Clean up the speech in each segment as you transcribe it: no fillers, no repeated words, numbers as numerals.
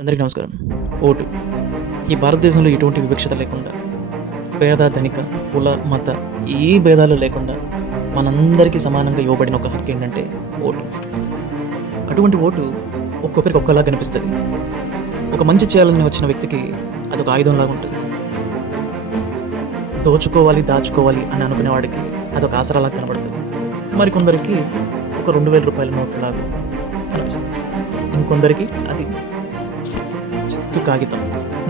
అందరికీ నమస్కారం. ఓటు ఈ భారతదేశంలో ఎటువంటి వివక్షత లేకుండా, పేద, ధనిక, కుల, మత ఏ భేదాలు లేకుండా మనందరికీ సమానంగా ఇవ్వబడిన ఒక హక్కు ఏంటంటే ఓటు. అటువంటి ఓటు ఒక్కొక్కరికి ఒక్కలా కనిపిస్తుంది. ఒక మంచి చేయాలని వచ్చిన వ్యక్తికి అదొక ఆయుధంలాగా ఉంటుంది. దోచుకోవాలి, దాచుకోవాలి అని అనుకునే వాడికి అదొక ఆసరాలాగా కనబడుతుంది. మరికొందరికి ఒక 2000 రూపాయల నోట్లాగా కనిపిస్తుంది. ఇంకొందరికి అది చిత్తు కాగితం.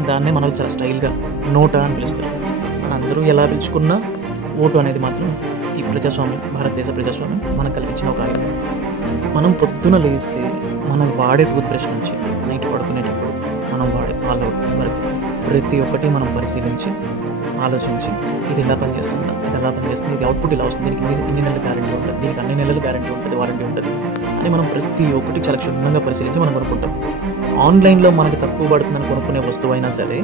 దాన్నే మనల్ని చాలా స్టైల్‌గా నోటా అని పిలుస్తారు. మనందరూ ఎలా పిలుచుకున్నా ఓటు అనేది మాత్రం ఈ ప్రజాస్వామ్యం, భారతదేశ ప్రజాస్వామ్యం మనకు కల్పించిన ఒక ఆయుధం. మనం పొద్దున లేస్తే మనం వాడే టూత్ బ్రష్ నుంచి నైట్ పడుకునేటప్పుడు మనం వాడే ఆల్ అవుట్ వరకు ప్రతి ఒక్కటి మనం పరిశీలించి, ఆలోచించి ఇది ఎలా పనిచేస్తుందా, ఇది ఎలా పనిచేస్తుంది, ఇది అవుట్‌పుట్ ఇలా వస్తుంది, దీనికి ఇన్ని నెలలు గ్యారంటీ ఉంటుంది, దీనికి అన్ని నెలలు గ్యారంటీ ఉంటుంది, వారంటీ ఉంటుంది అని మనం ప్రతి ఒక్కటి చాలా క్షుణ్ణంగా పరిశీలించి మనం కొనుక్కుంటాం. ఆన్‌లైన్‌లో మనకి తక్కువ పడుతుందని కొనుక్కునే వస్తువైనా సరే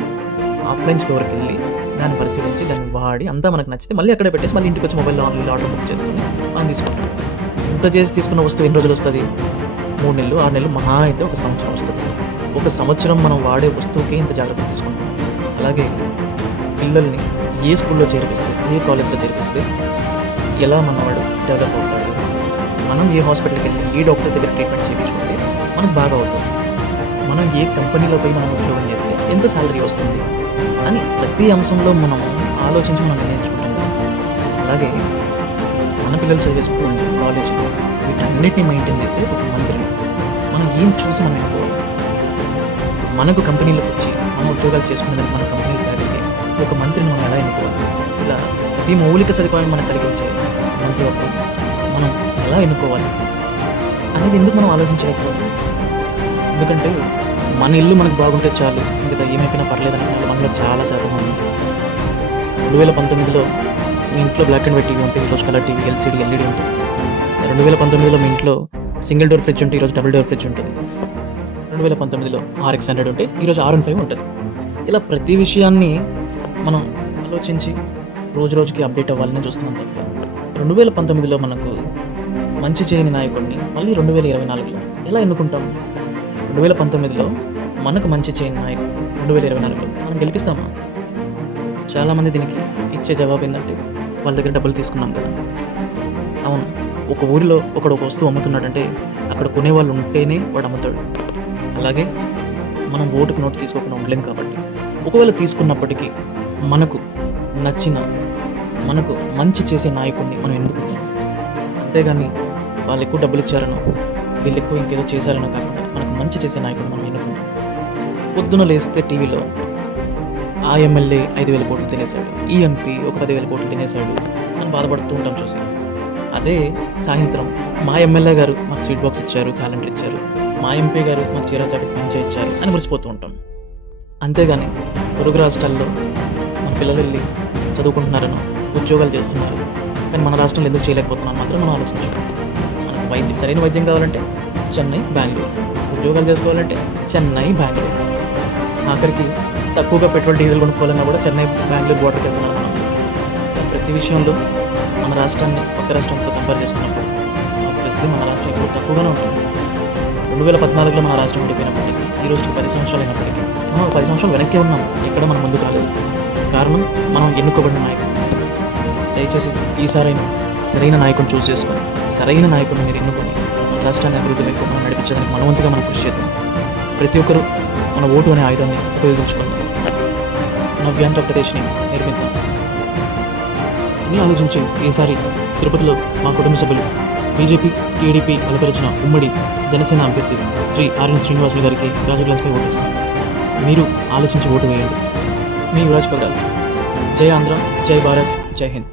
ఆఫ్‌లైన్ స్టోర్‌కెళ్ళి దాన్ని పరిశీలించి, దాన్ని వాడి అంతా మనకు నచ్చితే మళ్ళీ అక్కడే పెట్టేసి మళ్ళీ ఇంటికొచ్చి మొబైల్‌లో ఆన్‌లైన్‌లో ఆర్డర్ బుక్ చేసుకొని మనం తీసుకుంటాం. ఇంత చేసి తీసుకున్న వస్తువు ఎన్ని రోజులు వస్తది? 3 నెలలు, 6 నెలలు, మహా అయితే ఒక సంవత్సరం వస్తది. ఒక సంవత్సరం మనం వాడే వస్తువుకే ఇంత జాగ్రత్తగా తీసుకుంటాం. అలాగే పిల్లల్ని ఏ స్కూల్‌లో చేర్పిస్తే, ఏ కాలేజ్‌లో చేర్పిస్తే ఎలా మనవాడు డెవలప్ అవుతాడు, మనం ఏ హాస్పిటల్‌కెళ్ళి, ఏ డాక్టర్ దగ్గర ట్రీట్మెంట్ చేయించుకుంటే మనకు బాగా అవుతుంది, మనం ఏ కంపెనీలో పోయి మనం ఉద్యోగం చేస్తే ఎంత సాలరీ వస్తుంది అని ప్రతి అంశంలో మనం ఆలోచించి మనం నిర్ణయించుకుంటాం కదా. అలాగే మన పిల్లలు చదివే స్కూల్, కాలేజ్ వీటన్నిటిని మెయింటైన్ చేసే ఒక మంత్రిని మనం ఏం చూసి మనం ఎన్నుకోవాలి. మనకు కంపెనీలకు వచ్చి మనం ఉద్యోగాలు చేసుకునేదానికి మన కంపెనీలు తయారీకి ఒక మంత్రిని మనం ఎలా ఎన్నుకోవాలి. ఇలా ప్రతి మౌలిక సదుపాయం మనకు కలిగించే మంత్రి యొక్క మనం ఎలా ఎన్నుకోవాలి అనేది ఎందుకు మనం ఆలోచించలేకపోతున్నాం. ఎందుకంటే మన ఇల్లు మనకు బాగుంటే చాలు, మిగతా ఏమైపోయినా పర్లేదు అనుకునే మనలో చాలా శాతం ఉంది. 2019లో మీ ఇంట్లో బ్లాక్ అండ్ వైట్ టీవీ ఉంటే ఈరోజు కలర్ టీవీ, ఎల్సీడీ, ఎల్ఈడీ ఉంటుంది. 2019లో మీ ఇంట్లో సింగిల్ డోర్ ఫ్రిడ్జ్ ఉంటే ఈరోజు డబుల్ డోర్ ఫ్రిడ్జ్ ఉంటుంది. 2019లో RX 100 ఉంటే ఈరోజు R15 ఉంటుంది. ఇలా ప్రతి విషయాన్ని మనం ఆలోచించి రోజు రోజుకి అప్డేట్ అవ్వాలని చూస్తున్నాం తప్ప 2019లో మనకు మంచి చేయని నాయకుడిని మళ్ళీ 2024లో ఎలా ఎన్నుకుంటాం? 2019లో మనకు మంచి చేయని నాయకుడు 2024లో మనం గెలిపిస్తామా? చాలామంది దీనికి ఇచ్చే జవాబు ఏంటంటే వాళ్ళ దగ్గర డబ్బులు తీసుకున్నాం కదా. అవును, ఒక ఊరిలో ఒకడు ఒక వస్తువు అమ్ముతున్నాడంటే అక్కడ కొనేవాళ్ళు ఉంటేనే వాడు అమ్ముతాడు. అలాగే మనం ఓటుకు నోటు తీసుకోకుండా ఉండలేం కాబట్టి ఒకవేళ తీసుకున్నప్పటికీ మనకు నచ్చిన, మనకు మంచి చేసే నాయకుడిని మనం ఎన్నుకుంటాం. అంతేగాని వాళ్ళు ఎక్కువ డబ్బులు ఇచ్చారనో, వీళ్ళు ఎక్కువ ఇంకేదో చేశారనో కాకుండా మనకు మంచి చేసే నాయకుడు మనం ఎన్నుకుంటాం. పొద్దున లేస్తే టీవీలో ఆ ఎమ్మెల్యే 5,000 కోట్లు తినేశాడు, ఈ ఎంపీ ఒక 10,000 కోట్లు తినేశాడు అని బాధపడుతూ ఉంటాం చూసి. అదే సాయంత్రం మా ఎమ్మెల్యే గారు మాకు స్వీట్ బాక్స్ ఇచ్చారు, క్యాలెండర్ ఇచ్చారు, మా ఎంపీ గారు మాకు చీర జాకెట్ పంచే ఇచ్చారు అని మురిసిపోతూ ఉంటాం. అంతేగాని పొరుగు రాష్ట్రాల్లో మన పిల్లలు వెళ్ళి చదువుకుంటున్నారనో, ఉద్యోగాలు చేస్తున్నారు, కానీ మన రాష్ట్రంలో ఎందుకు చేయలేకపోతున్నాం మాత్రం మనం ఆలోచించాం. మనకు సరైన వైద్యం కావాలంటే చెన్నై, బెంగళూరు, ఉద్యోగాలు చేసుకోవాలంటే చెన్నై, బెంగళూరు, ఆఖరికి తక్కువగా పెట్రోల్, డీజిల్ కొనుక్కోవాలన్నా కూడా చెన్నై, బెంగళూరు బోర్డర్కి వెళ్తున్నారు మనం. ప్రతి విషయంలో మన రాష్ట్రాన్ని పక్క రాష్ట్రంతో కంపేర్ చేసుకున్నప్పుడు ఆబ్వియస్లీ మన రాష్ట్రం ఇప్పుడు తక్కువగానే ఉంటుంది. 2014లో మన రాష్ట్రం విడిపోయినప్పటికీ ఈ రోజుకి 10 సంవత్సరాలు అయినప్పటికీ మనం 10 సంవత్సరాలు వెనక్కి ఉన్నాం, ఎక్కడ మనం ముందుకు రాలేదు. కారణం మనం ఎన్నుకోబడిన నాయకుడు. దయచేసి ఈసారైనా సరైన నాయకుడిని చూస్ చేసుకొని, సరైన నాయకుడిని మీరు ఎన్నుకొని మన రాష్ట్రాన్ని అభివృద్ధి వైపు మనం నడిపించడానికి మనవంతుగా మనం కృషి చేద్దాం. ప్రతి ఒక్కరూ మన ఓటు అనే ఆయుధాన్ని ఉపయోగించుకుందాం. నవ్యాంధ్రప్రదేశ్ని నిర్మిద్దాం. ఇన్ని ఆలోచించి ఈసారి తిరుపతిలో మా కుటుంబ సభ్యులు బీజేపీ, టీడీపీ బలపరిచిన ఉమ్మడి జనసేన అభ్యర్థి శ్రీ ఆర్ఎన్ శ్రీనివాసులు గారికి గాజు గ్లాస్పై ఓటేస్తాం. మీరు ఆలోచించి ఓటు వేయండి. మీ యువరాజ్ పగడాల్. జై ఆంధ్ర, జై భారత్, జై హింద్.